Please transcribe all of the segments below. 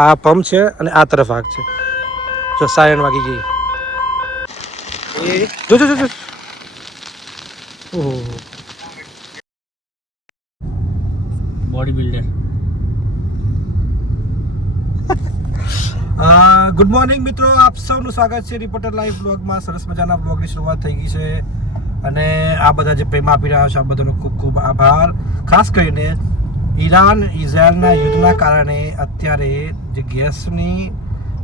આ પંપ છે અને આ તરફ આગ છે. જો સાયરન વાગી ગઈ. એ જો જો જો ઓહો બોડી બિલ્ડર. ગુડ મોર્નિંગ મિત્રો, આપ સૌનું સ્વાગત છે રિપોર્ટર લાઈવ બ્લોગમાં. સરસ મજાના બ્લોગની શરૂઆત થઈ ગઈ છે અને આ બધા જે પ્રેમ આપી રહ્યા છે આ બધાનો ખૂબ ખૂબ આભાર. ખાસ કરીને ઈરાન ઇઝરાયલના યુદ્ધના કારણે અત્યારે જે ગેસની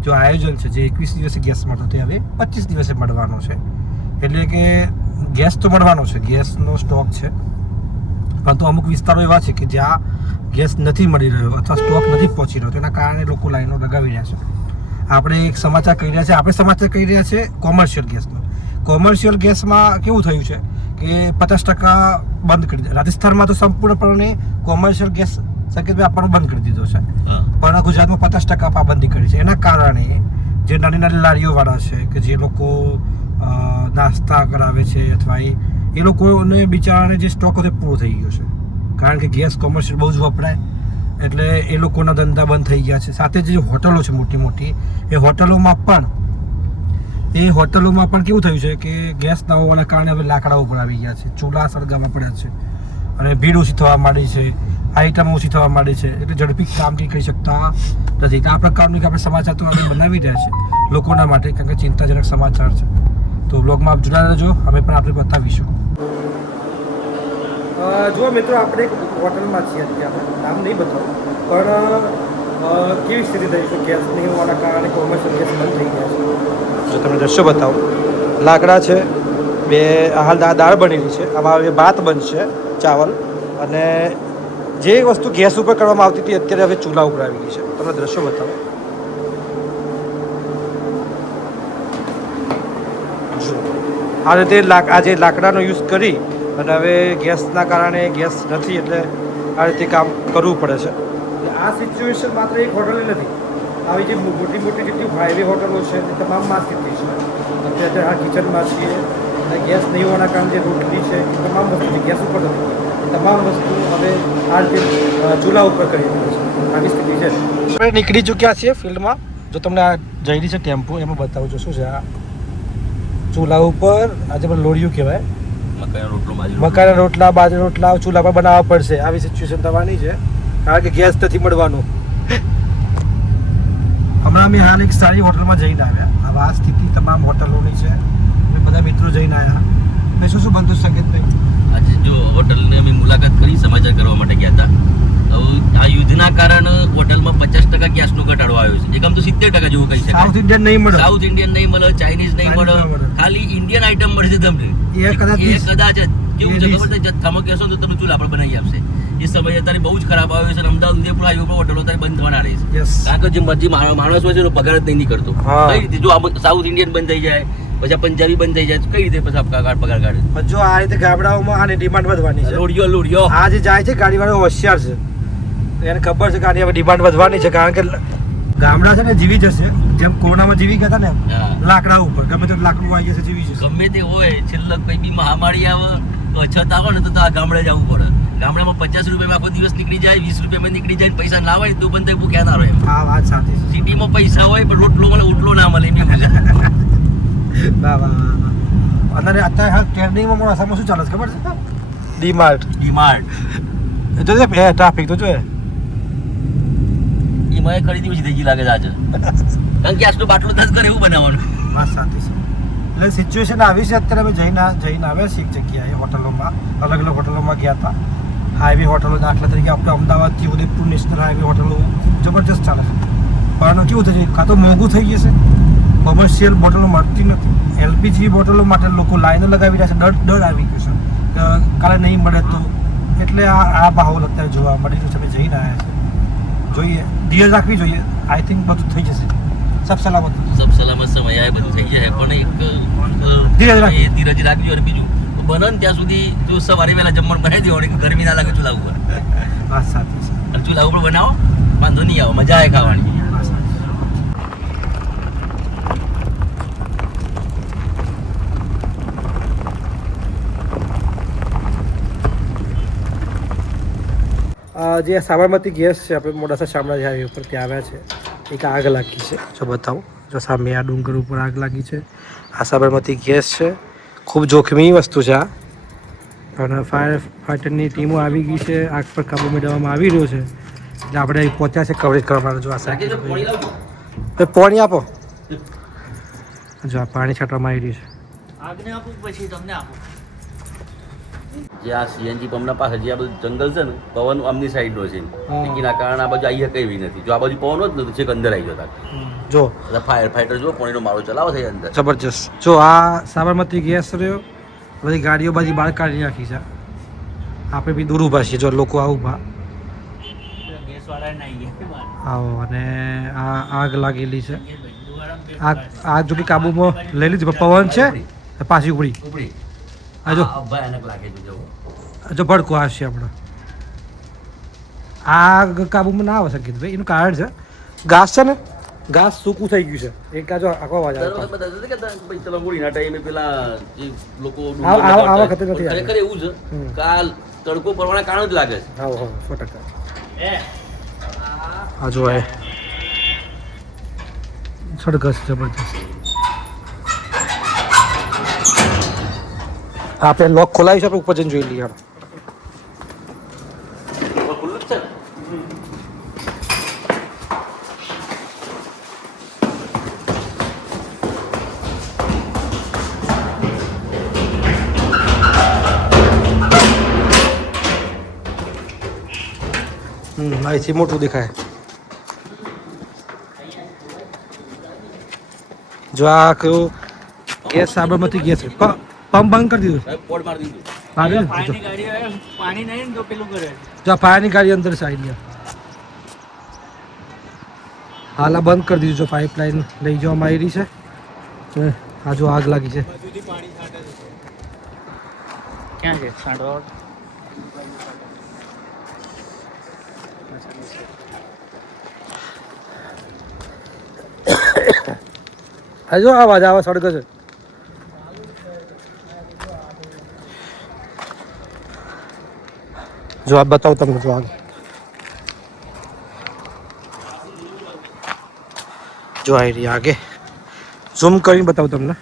જો આયોજન છે, જે 21 દિવસે ગેસ મળતો તે હવે 25 દિવસે મળવાનો છે. એટલે કે ગેસ તો મળવાનો છે, ગેસનો સ્ટોક છે, પરંતુ અમુક વિસ્તારો એવા છે કે જ્યાં ગેસ નથી મળી રહ્યો અથવા સ્ટોક નથી પહોંચી રહ્યો, તેના કારણે લોકો લાઈનો લગાવી રહ્યા છે. આપણે એક સમાચાર કહી રહ્યા છે, આપણે સમાચાર કહી રહ્યા છે કોમર્શિયલ ગેસનો. કોમર્શિયલ ગેસમાં કેવું થયું છે કે 50% બંધ કરી દીધું. રાજસ્થાનમાં તો સંપૂર્ણપણે કોમર્શિયલ ગેસ સંકેતભાઈ આપવાનું બંધ કરી દીધો છે, પણ ગુજરાતમાં 50% પાબંદી કરી છે. એના કારણે જે નાની નાની લારીઓવાળા છે કે જે લોકો નાસ્તા કરાવે છે અથવા એ લોકોને બિચારાને જે સ્ટોક હતો પૂરો થઈ ગયો છે, કારણ કે ગેસ કોમર્શિયલ બહુ જ વપરાય એટલે એ લોકોના ધંધા બંધ થઈ ગયા છે. સાથે જે હોટલો છે મોટી મોટી, એ હોટલોમાં પણ કેવું થયું છે કે ગેસ ના હોવાના કારણે હવે લાકડા ઉપર આવી ગયા છે, ચૂલા સળગાવવા પડ્યા છે અને ભીડ ઓછી થવા માંડી છે, આઈટમ ઓછી થવા માંડી છે, એટલે ઝડપી કામગીરી કરી શકતા નથી. આ પ્રકારનું આપણે સમાચાર તો આપણે બનાવી રહ્યા છે લોકોના માટે, કારણ કે ચિંતાજનક સમાચાર છે. તો બ્લોગમાં આપ જોડાઈ રહેજો, અમે પણ આપણે બતાવીશું. જો મિત્રો, આપણે એક હોટલમાં છીએ, અત્યારે નામ નહીં બતાવું, પણ કેવી સ્થિતિ થઈ છે ગેસ નહીં હોવાના કારણે કોમર્શિયલ ગેસ બંધ થઈ ગયા છે. જો તમને દ્રશ્યો બતાવું, લાકડા છે, બે હાલ દાળ બનેલી છે, આમાં હવે ભાત બનશે, ચાવલ, અને જે વસ્તુ ગેસ ઉપર કરવામાં આવતી હતી અત્યારે હવે ચૂલા ઉપર આવી ગઈ છે. તમને દ્રશ્યો બતાવો. જો આ રીતે આજે લાકડાનો યુઝ કરી અને હવે ગેસના કારણે ગેસ નથી એટલે આ રીતે કામ કરવું પડે છે. આ સિચ્યુએશન માત્ર એક હોટલની નથી, આવી જે મોટી મોટી જેટલી હાઈવે હોટલો છે તે તમામમાં સ્થિતિ છે. અત્યારે આ કિચનમાં છીએ અને ગેસ નહીં હોવાના કારણે જે રોટલી છે એ તમામ વસ્તુ જે ગેસ ઉપર નથી, એ તમામ વસ્તુ હવે આ રીતે ચૂલા ઉપર કરી રહી છે. આવી સ્થિતિ છે. આપણે નીકળી ચૂક્યા છીએ ફિલ્ડમાં. જો તમને આ જઈ રહી છે ટેમ્પો, એમાં બતાવું છું શું છે. આ ચૂલા ઉપર આજે પણ લોડિયું કહેવાય, મકાઈના રોટલા, બાજરી રોટલા ચૂલા પર બનાવવા પડશે. આવી સિચ્યુએશન થવાની છે કારણ કે ગેસ નથી મળવાનું. હમણાં અમે હાલ એક સારી હોટલમાં જઈને આવ્યા. આ સ્થિતિ તમામ હોટલોની છે, અમે બધા મિત્રો જઈને આવ્યા. મેં શું બનતું સંકેતભાઈ? આજે જો હોટલની અમે મુલાકાત કરી, સમાચાર કરવા માટે ગયા હતા. આ યુદ્ધના કારણે હોટલમાં 50% ગેસનો ઘટાડો આવ્યો છે. એકમ તો 70% જેવું કહી શકાય. સાઉથ ઇન્ડિયન નહીં મળે, સાઉથ ઇન્ડિયન નહીં મળે, ચાઇનીઝ નહીં મળે, ખાલી ઇન્ડિયન આઈટમ મળશે તમને. એ કદાચ કેવું છે ખબર છે, જથ્થામાં કહેશો તો તમને ચૂલા પર બનાવી આપશે. એ સમય અત્યારે બહુ જ ખરાબ આવ્યો છે. અમદાવાદ ઉદયપુર હાઈવે પર હોટલો અત્યારે બંધ થવાના રહે છે, કારણ કે જે મરજી માણસ હોય છે એનો પગાર જ નહીં કરતો. કઈ રીતે જો સાઉથ ઇન્ડિયન બંધ થઈ જાય, પછી પંજાબી બંધ થઈ જાય, કઈ રીતે પછી પગાર કાઢે? જો આ રીતે ગામડાઓમાં આની ડિમાન્ડ વધવાની છે. લોડિયો આ જે જાય છે ગાડીવાળો હોશિયાર છે, એને ખબર છે કે આની હવે ડિમાન્ડ વધવાની છે, કારણ કે ગામડા છે ને જીવી જશે. જેમ કોરોનામાં જીવી ગયા હતા ને લાકડા ઉપર, ગમે તે લાકડું આવી જશે, જીવી જશે. ગમે તે હોય, છેલ્લે કઈ બી મહામારી આવે તો અછત આવે ને તો આ ગામડે જવું પડે. ગામડામાં 50 રૂપિયામાં આખો દિવસ નીકળી જાય, 20 રૂપિયામાં નીકળી જાય, પૈસા ના હોય તો બંધ ભૂખ્યા ના રહે. હા, વાત સાચી છે. સિટીમાં પૈસા હોય પણ રોટલો મળે, ઓટલો ના મળે. વાહ વાહ. અને અત્યારે હાલ ટ્રેન્ડિંગમાં મોડાસામાં શું ચાલે છે ખબર છે? ડીમાર્ટ તો છે ટ્રાફિક તો જોઈએ. એમાં ખરીદી ઓછી થઈ ગઈ લાગે છે આજે, કારણ કે આજનું બાટલું દસ કરે એવું બનાવવાનું. વાત સાચી છે. એટલે સિચ્યુએશન આવી છે અત્યારે. અમે જઈને આવ્યા છીએ એક જગ્યાએ હોટલોમાં, અલગ અલગ હોટલોમાં ગયા હતા. હાઈવે હોટલો, દાખલા તરીકે આપણે અમદાવાદથી ઉદયપુર નેશનલ હાઈવે હોટલો જબરજસ્ત ચાલે છે, પણ કેવું થશે, કાં તો મોંઘું થઈ જશે, કોમર્શિયલ બોટલો મળતી નથી, એલપીજી બોટલો માટે લોકો લાઈનો લગાવી રહ્યા છે, ડર આવી ગયો છે કાલે નહીં મળે તો. એટલે આ માહોલ અત્યારે જોવા મળી રહ્યું છે. અમે જઈને આવ્યા છે, જોઈએ, ધીરજ રાખવી જોઈએ. આઈ થિંક બધું થઈ જશે, સબ સલામત સમય આવે, બધું થઈ જાય, પણ એક ધીરજ રાખજો. અને બીજું બને ને ત્યાં સુધી જો સવારે વહેલા જમવાનું બનાવી દેવાનું, ગરમી ના લાગે ચૂલા ઉપર. વાત સાચી છે. ચૂલા ઉપર બનાવો, વાંધો નહીં આવે, મજા આવે ખાવાની. જે સાબરમતી ગેસ છે, આપણે મોડાસા શામળાજી હાઈવે ઉપર ત્યાં આવ્યા છે. એક આગ લાગી છે. જો બતાવું, જો સામે આ ડુંગર ઉપર આગ લાગી છે. આ સાબરમતી ગેસ છે. ખૂબ જોખમી વસ્તુ છે આ. અને ફાયર ફાઈટરની ટીમો આવી ગઈ છે. આગ પર કાબુ મેળવવામાં આવી રહ્યો છે. એટલે આપણે અહીં પહોંચ્યા છે કવરેજ કરવા માટે. જો આ સાઈડ પાણી આપો. જો આ પાણી છાંટવામાં આવી રહ્યું છે. આગને આપું પછી તમને આપું. જે આ સીએનજી પંપના પાસે જે આ બધું જંગલ છે ને, પવન આમની સાઈડનો છે. એના કારણે આ બાજુ આવી કઈ નથી. જો આ બાજુ પવન હોત ને તો છેક અંદર આવી જતા. જો ફાયર ફાઈટર જો પાણીનો મારો ચલાવો છે અંદર. જબરજસ્ત. જો આ સાબરમતી ગેસ રહ્યો, બધી ગાડીઓ બધી બહાર કાઢી નાખી છે. આપણે બી દૂર ઊભા છીએ. જો લોકો આ ઊભા આવો. અને આ આગ લાગેલી છે. આગ જો કે કાબુમાં લઈ લીધી, પવન છે પાછી ઉપડી. આ જો ભયાનક લાગે છે. જો ભડકો આવશે આપણે. આગ કાબુમાં ના આવે શકે ભાઈ. એનું કારણ છે ઘાસ છે ને, ઘાસ સૂકું થઈ ગયું છે. એક આ જો આખો અવાજ આવે. આ વખતે નથી આવ્યો. ખરેખર એવું છે કે આ તડકો પડવાના કારણે જ લાગે છે. હા હા 100%. આ જો એ સડગસ જબરજસ્ત. આપણે લોક ખોલાવી છે, આપણે ઉપર જઈને જોઈ લઈએ. ખુલ્લું જ છે. અહીંથી મોટું દેખાય. જો આ કયું ગેસ સાબરમતી ગેસ છે. પંપ બંધ કરી દીધું. પોડ મારી દીધું. પાણી નહીં તો પેલું કરે. જો આ ફાયરની ગાડી અંદર છે આઈડિયા. હાલ આ બંધ કરી દીધું. જો પાઇપલાઇન લઈ જવામાં આવી રહી છે. આ જો આગ લાગી છે. ક્યાં છે સાંડવા? આ જો અવાજ આવે સડક છે. જો આ બતાવું તમને. જો આગ જો આવી રહી આગે. ઝૂમ કરીને બતાવું તમને.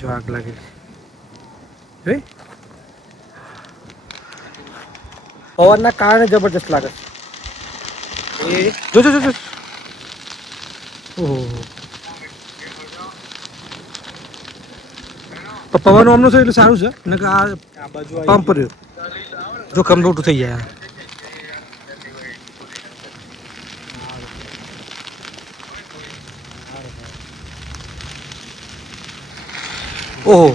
જો આગ લાગેલી. પવનના કારણે જબરજસ્ત લાગે છે. જો જો જો. ઓહો. પવન આમનો છે એટલે સારું છે. ને કે આ પંપ રહ્યો જો કમ્પ્લીટ થઈ જાય. ઓહો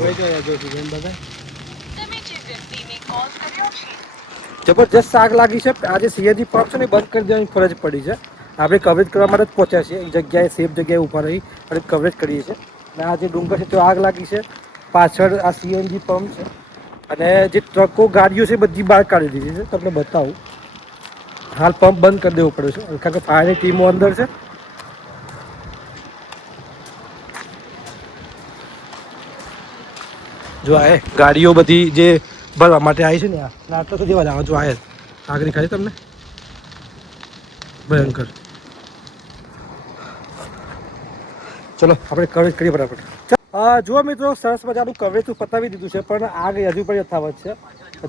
જબરજસ્ત આગ લાગી છે. આજે સીએનજી પંપ છે ને બંધ કરી દેવાની ફરજ પડી છે. આપણે કવરેજ કરવા માટે જ પહોંચ્યા છીએ. એ જગ્યાએ સેફ જગ્યાએ ઊભા રહી અને કવરેજ કરીએ છીએ. અને આ જે ડુંગર છે તો આગ લાગી છે. પાછળ આ સીએનજી પંપ છે. અને જે ટ્રકો ગાડીઓ છે બધી બહાર કાઢી દીધી છે. તમને બતાવું. હાલ પંપ બંધ કરી દેવો પડ્યો છે કારણ કે ફાયરની ટીમો અંદર છે. જો આ ગાડીઓ બધી જે ભરવા માટે આવી છે ને, આ તો દેવા જાવ. જો આ આગ દેખાય તમને ભયંકર. ચલો આપણે કવરેજ કરીએ બરાબર. જુઓ મિત્રો, સરસ મજાનું કવરેજ તો પતાવી દીધું છે, પણ આગ હજુ પણ યથાવત છે.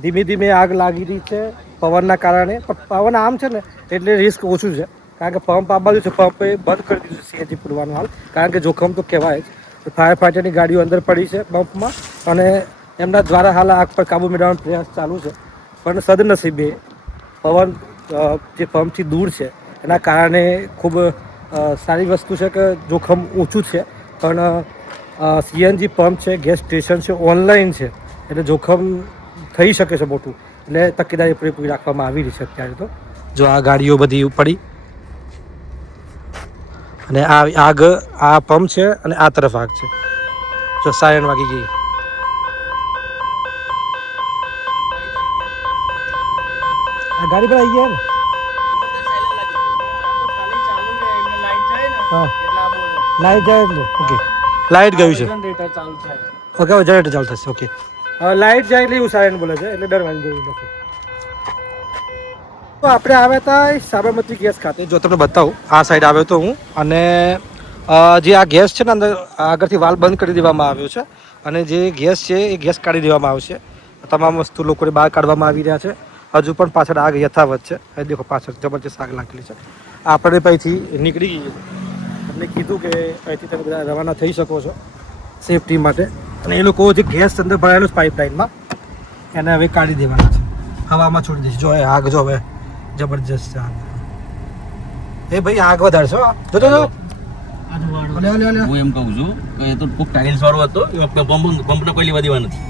ધીમે ધીમે આગ લાગી રહી છે પવનના કારણે. પણ પવન આમ છે ને એટલે રિસ્ક ઓછું છે કારણ કે પંપ આ બાજુ છે. પંપે બંધ કરી દીધું સીએનજી પૂરવાનું હાલ, કારણ કે જોખમ તો કહેવાય જ. ફાયર ફાઈટરની ગાડીઓ અંદર પડી છે પંપમાં અને એમના દ્વારા હાલ આગ પર કાબુ મેળવવાનો પ્રયાસ ચાલુ છે. પણ સદનસીબે પવન જે પંપથી દૂર છે એના કારણે ખૂબ સારી વસ્તુ છે કે જોખમ ઓછું છે. પણ સીએનજી પંપ છે, ગેસ સ્ટેશન છે, ઓનલાઈન છે એટલે જોખમ થઈ શકે છે મોટું. એટલે તકેદારી પૂરેપૂરી રાખવામાં આવી રહી છે અત્યારે તો. જો આ ગાડીઓ બધી પડી અને આ આગ આ પંપ છે અને આ તરફ આગ છે. જો સાયરન વાગી ગઈ. આ ગાડી પર આવી ગયા ને. હા લાઈટ જાય એટલે ઓકે. લાઇટ ગયું છે જનરેટર ચાલુ થાય. ઓકે હવે જનરેટર ચાલુ થશે ઓકે લાઇટ જાય એટલે એવું સાયરન બોલે છે એટલે ડરવાની જરૂર નથી. તો આપણે આવ્યા હતા સાબરમતી ગેસ ખાતે. જો તમને બતાવું આ સાઈડ આવ્યો તો હું અને જે આ ગેસ છે ને અંદર આગળથી વાલ બંધ કરી દેવામાં આવ્યો છે અને જે ગેસ છે એ ગેસ કાઢી દેવામાં આવશે. તમામ વસ્તુ લોકોને બહાર કાઢવામાં આવી રહ્યા છે. હજુ પણ પાછળ આગ યથાવત છે. એ દેખો પાછળ જબરજસ્ત આગ લાગેલી છે. આપણે અહીંથી નીકળી ગઈ એમને કીધું કે અહીંથી તમે બધા રવાના થઈ શકો છો સેફટી માટે. અને એ લોકો જે ગેસ અંદર ભરાયેલો છે પાઇપલાઇનમાં એને હવે કાઢી દેવાના છે, હવામાં છોડી દેશે. જો એ આગ જો હવે જબરજસ્ત છે આગ. એ ભાઈ આગ વધારે છો જો તો હું એમ કહું છું કે એ તો ખૂબ ટાઇલ્સ વાળો હતો, પંપને કોઈ લેવા દેવા નથી.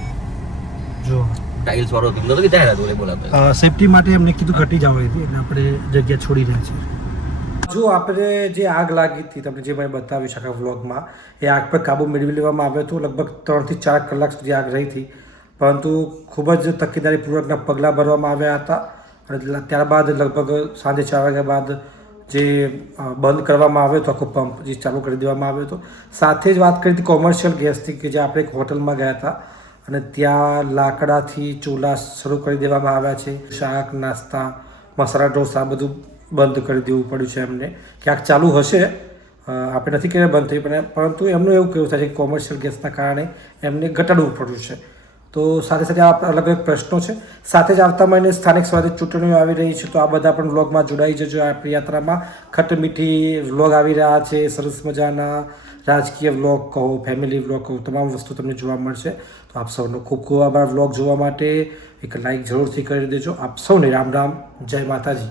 જો ટાઇલ્સ વાળો હતો કે જાહેરાત બોલે બોલાતા સેફટી માટે એમને કીધું ઘટી જવા હતી એટલે આપણે જગ્યા છોડી રહ્યા છીએ. જો આપણે જે આગ લાગી હતી તમને જે મેં બતાવ્યું છે આખા વ્લોગમાં, એ આગ પર કાબુ મેળવી લેવામાં આવ્યો હતો. લગભગ 3 થી 4 કલાક સુધી આગ રહી હતી, પરંતુ ખૂબ જ તકેદારીપૂર્વકના પગલાં ભરવામાં આવ્યા હતા. અને ત્યારબાદ લગભગ સાંજે 4 વાગ્યા બાદ જે બંધ કરવામાં આવ્યો હતો આખો પંપ જે ચાલુ કરી દેવામાં આવ્યો હતો. સાથે જ વાત કરી હતી કોમર્શિયલ ગેસથી કે જે આપણે એક હોટલમાં ગયા હતા અને ત્યાં લાકડાથી ચૂલા શરૂ કરી દેવામાં આવ્યા છે. શાક નાસ્તા મસાલા ઢોસા બધું બંધ કરી દેવું પડ્યું છે એમને. ક્યાંક ચાલુ હશે, આપણે નથી કહ્યા બંધ થયું પણ પરંતુ એમનું એવું કહેવું થાય છે કે કોમર્શિયલ ગેસના કારણે એમને ઘટાડવું પડ્યું છે. તો સાથે સાથે આ અલગ અલગ પ્રશ્નો છે. સાથે જ આવતા મહિને સ્થાનિક સ્વરાજ્ય ચૂંટણીઓ આવી રહી છે, તો આ બધા પણ વ્લોગમાં જોડાઈ જજો. આપણી યાત્રામાં ખટમીઠી વ્લોગ આવી રહ્યા છે, સરસ મજાના રાજકીય વ્લોગ કહો, ફેમિલી વ્લોગ કહો, તમામ વસ્તુ તમને જોવા મળશે. તો આપ સૌનો ખૂબ ખૂબ આભાર વ્લોગ જોવા માટે. એક લાઈક જરૂરથી કરી દેજો. આપ સૌને રામ રામ, જય માતાજી.